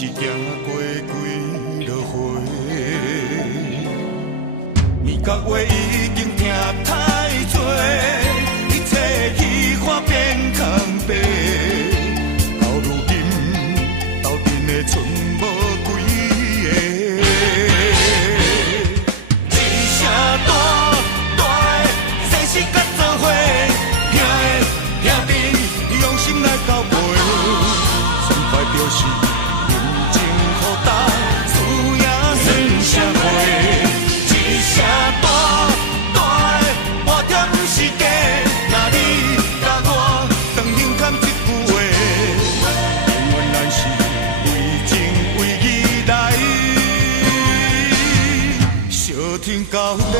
是行过几落回，年甲月已经听太多，一切虚幻变空白，到如今斗阵的剩无几个，一声大大的生死甲做伙，兄的兄弟用心来交陪，算快就是。天到底。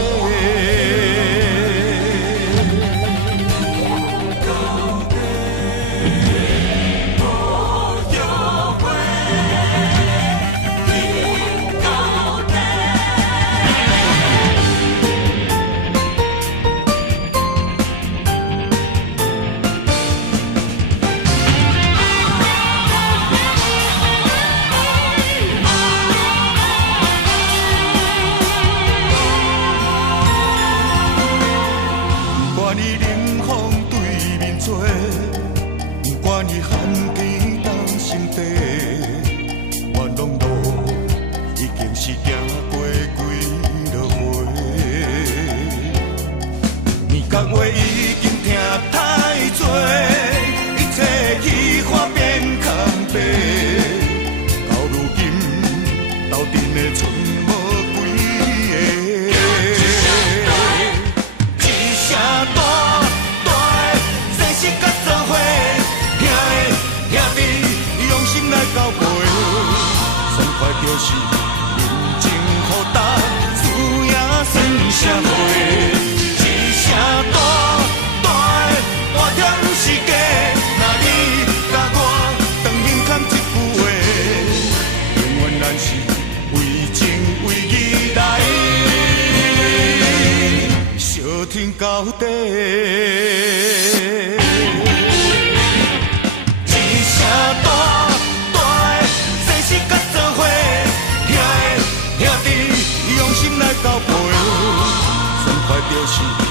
就是认真好答，输赢算啥货？一声大大的换天是假，若你甲我当面讲一句话，永远咱是为情为义来，相挺到底。交陪，算快就是。